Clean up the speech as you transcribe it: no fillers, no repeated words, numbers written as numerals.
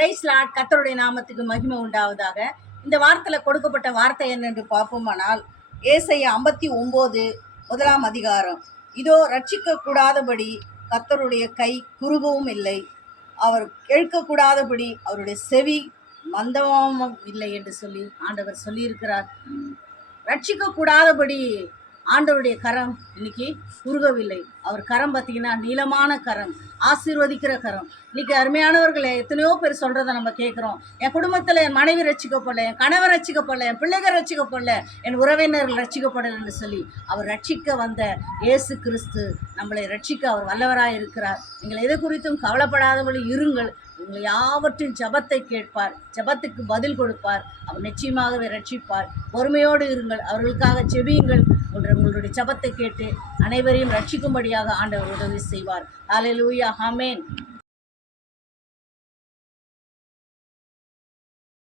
Price Lord. கர்த்தருடைய நாமத்துக்கு மகிமை உண்டாவதாக. இந்த வார்த்தையில் கொடுக்கப்பட்ட வார்த்தை என்னென்று பார்ப்போமானால், ஏசாயா 59 1ஆம் அதிகாரம். இதோ ரட்சிக்க கூடாதபடி கர்த்தருடைய கை குறுகவும் இல்லை, அவர் கேட்கக்கூடாதபடி அவருடைய செவி மந்தமாகவும் இல்லை என்று சொல்லி ஆண்டவர் சொல்லியிருக்கிறார். ரட்சிக்க கூடாதபடி ஆண்டவருடைய கரம் இன்னைக்கு குறுகவில்லை. அவர் கரம் பார்த்தீங்கன்னா நீளமான கரம், ஆசீர்வதிக்கிற கரம். இன்னைக்கு அருமையானவர்களே, எத்தனையோ பேர் சொல்கிறத நம்ம கேட்குறோம். என் குடும்பத்தில் என் மனைவி ரட்சிக்கப்படல, என் கணவர் ரட்சிக்கப்படல, என் பிள்ளைகள் ரட்சிக்கப்படல, என் உறவினர்கள் ரட்சிக்கப்படலைன்னு சொல்லி அவர் ரட்சிக்க வந்த இயேசு கிறிஸ்து நம்மளை ரட்சிக்க அவர் வல்லவராக இருக்கிறார். நீங்கள் எது குறித்தும் கவலைப்படாதபடி இருங்கள். உங்களை யாவற்றின் ஜபத்தை கேட்பார், ஜபத்துக்கு பதில் கொடுப்பார். அவர் நிச்சயமாகவே ரட்சிப்பார். பொறுமையோடு இருங்கள், அவர்களுக்காக ஜெபியுங்கள். உங்களுடைய ஜபத்தை கேட்டு அனைவரையும் ரட்சிக்கும்படியாக ஆண்டவர் உதவி செய்வார். ஹல்லேலூயா, ஆமென்.